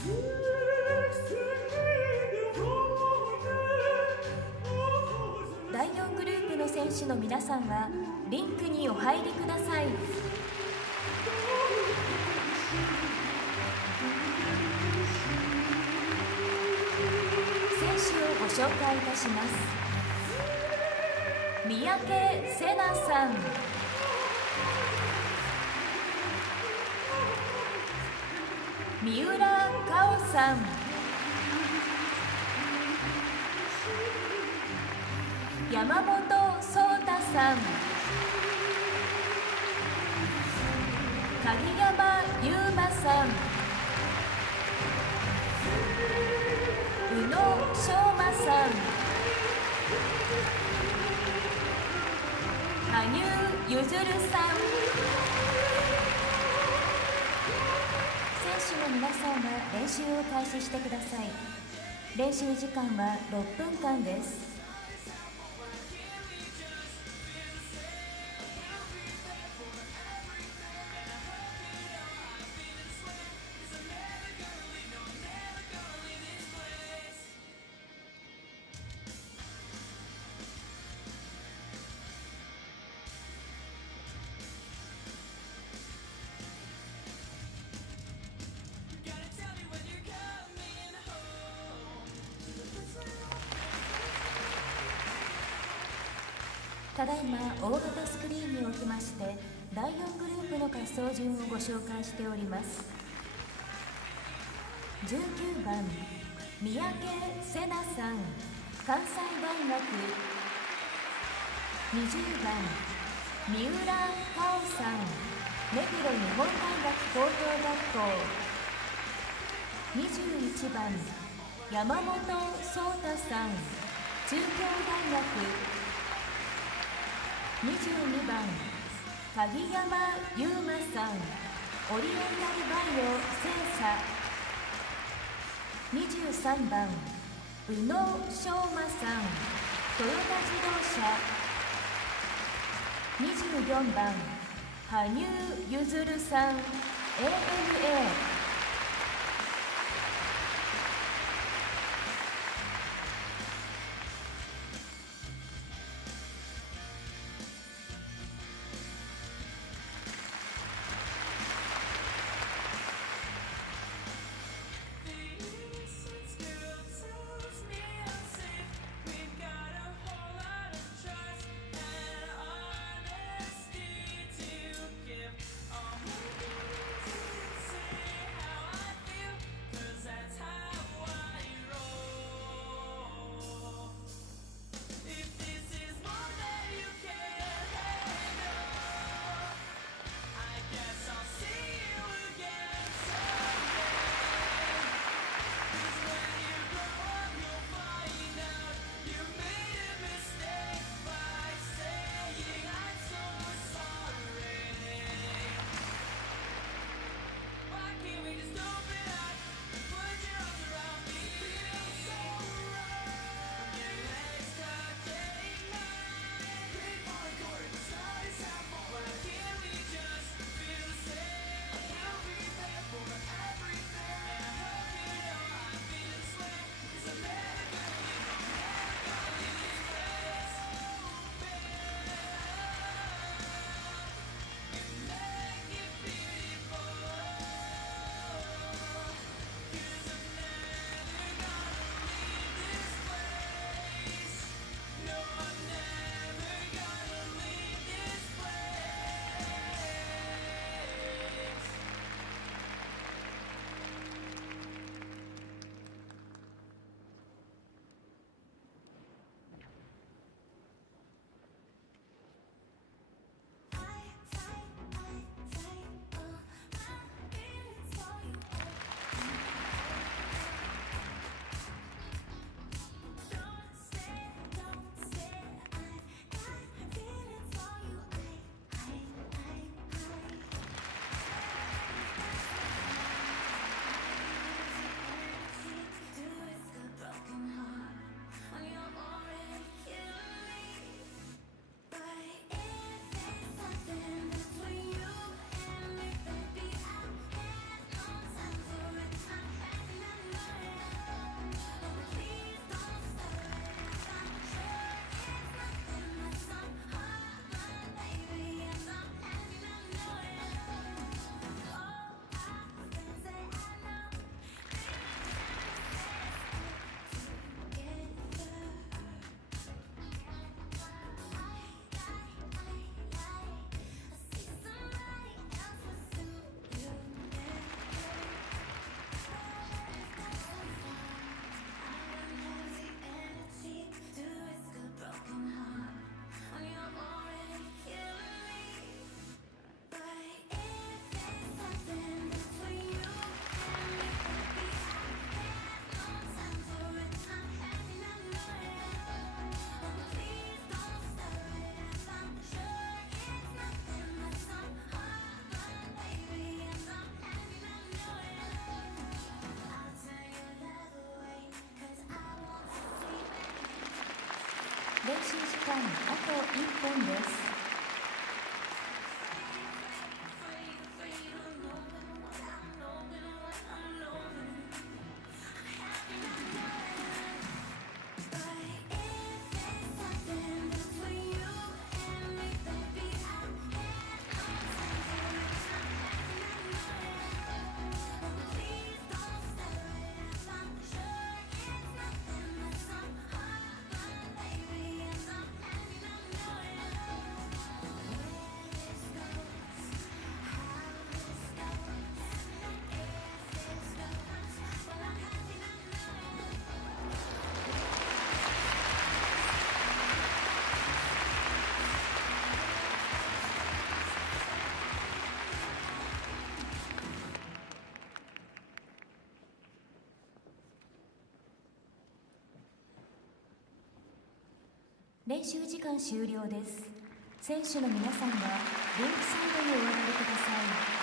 第4グループの選手の皆さんはリンクにお入りください。選手をご紹介いたします。三宅星南さん、三浦佳生さん、山本壮太さん、鍵山優真さん、宇野昌磨さん、羽生結弦さん。選手の皆さんは練習を開始してください。練習時間は6分間です。ただいま大型スクリーンにおきまして第4グループの滑走順をご紹介しております。19番三宅星南さん、関西大学。20番三浦佳生さん、目黒日本大学高等学校。21番山本壮太さん、中京大学。22番鍵山優真さん、オリエンタルバイオ精査。23番宇野昌磨さん、トヨタ自動車。24番羽生結弦さん、 ANA。習時間あと1分です。練習時間終了です。選手の皆さんはリンクサイドにお上がりください。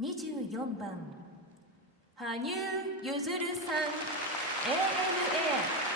24番羽生結弦さん ANA。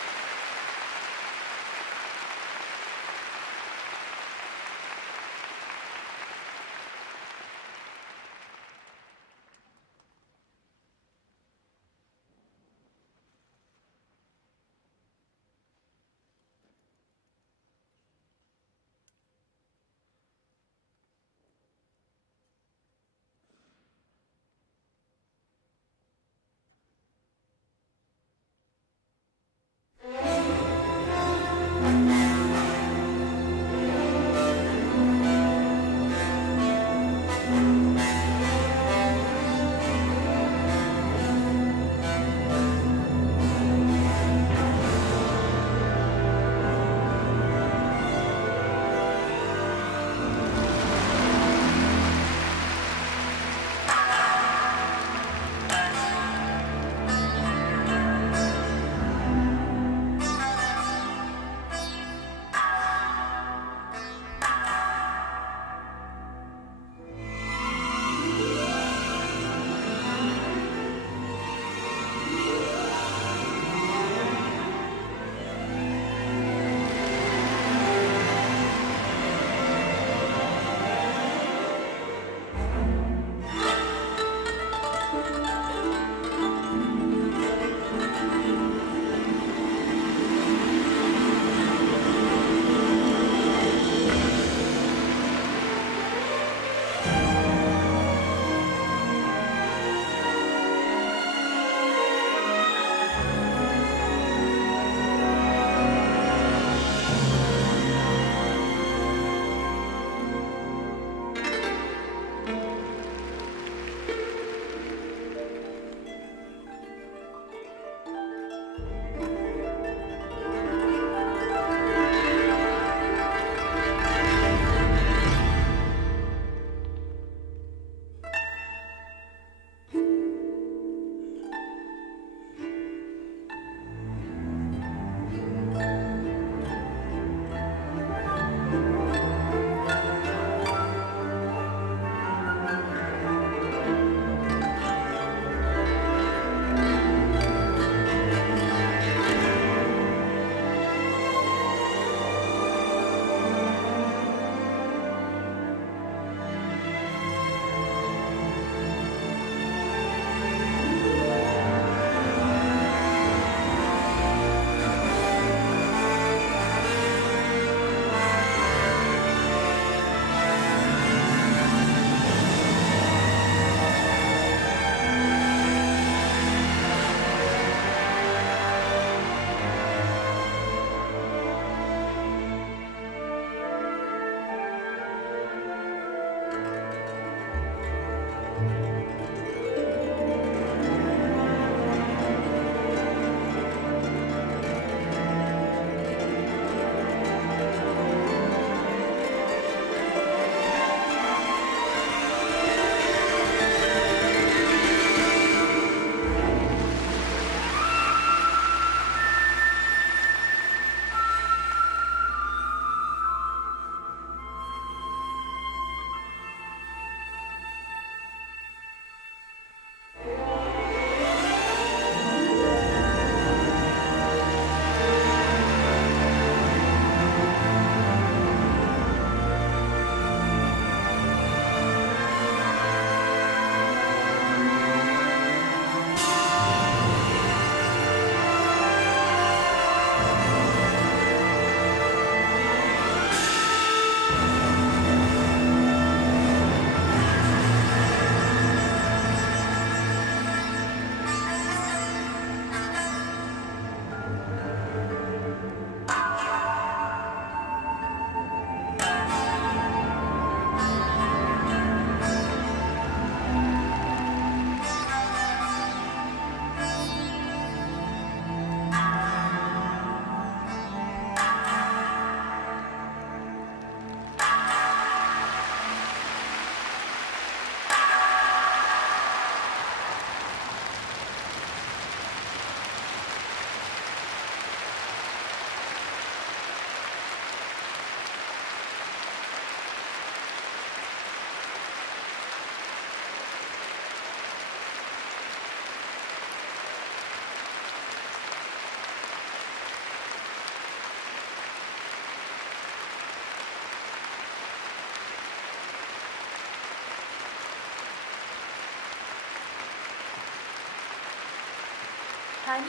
羽生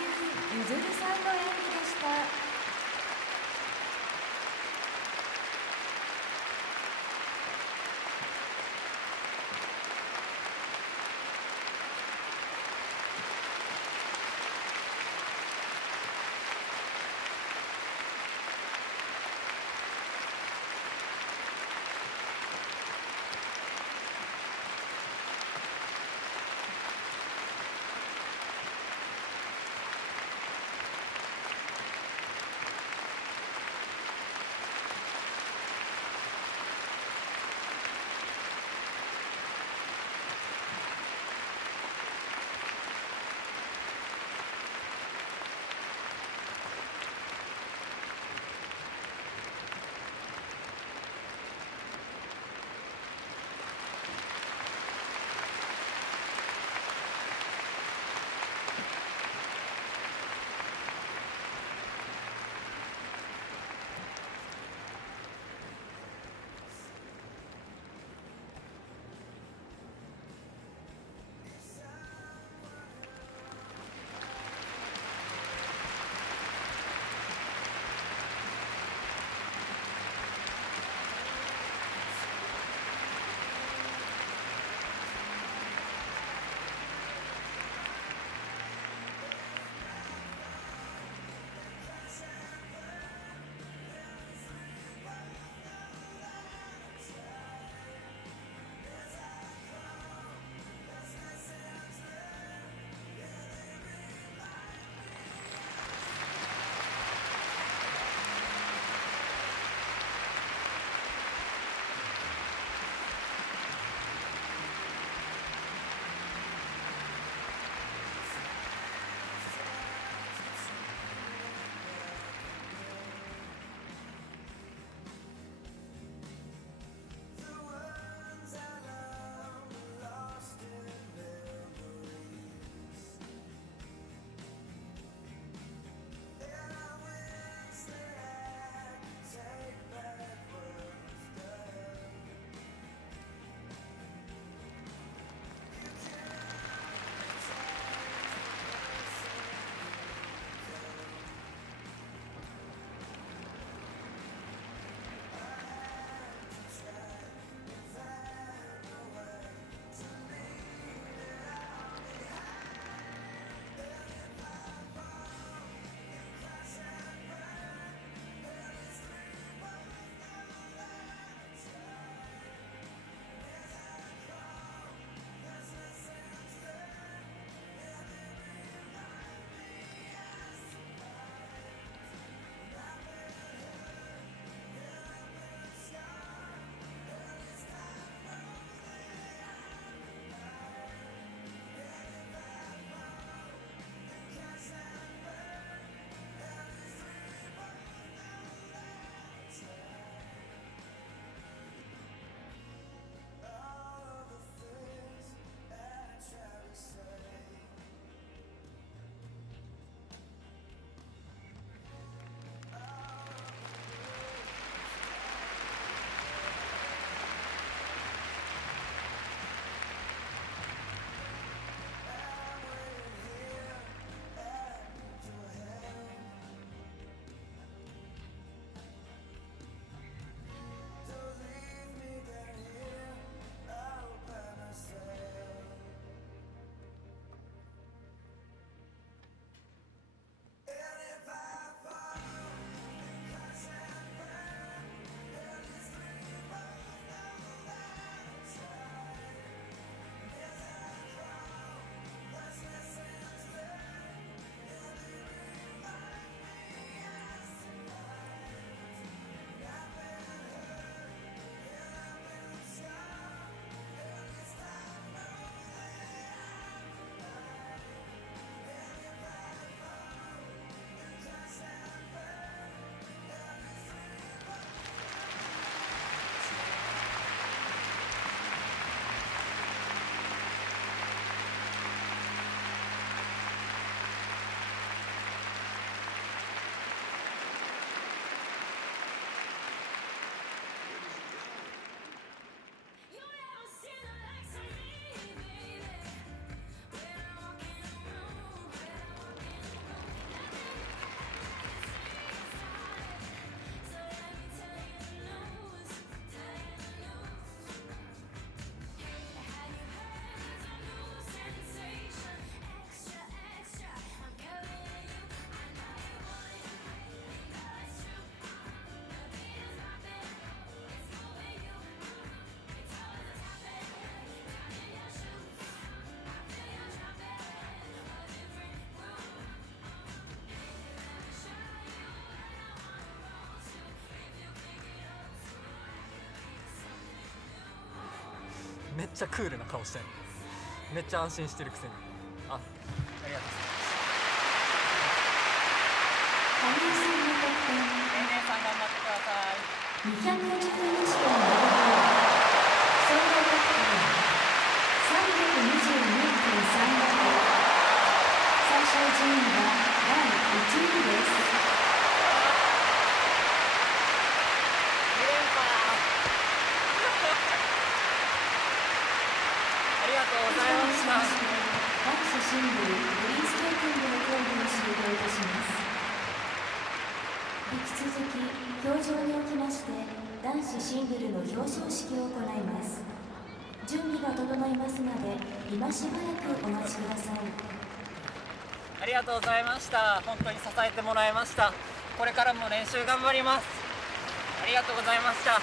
結弦さんの演技でした。めっちゃクールな顔してんの。めっちゃ安心してるくせに。ありがとうございます。羽生さんの得点年々さん頑張ってください。211.75、総合得点322.36、最小順位は第1位です。2連覇ありがとうございました。男子シングルフリースケーティングの競技を終了いたします。引き続き氷上におきまして男子シングルの表彰式を行います。準備が整いますので今しばらくお待ちください。ありがとうございました。本当に支えてもらいました。これからも練習頑張ります。ありがとうございました。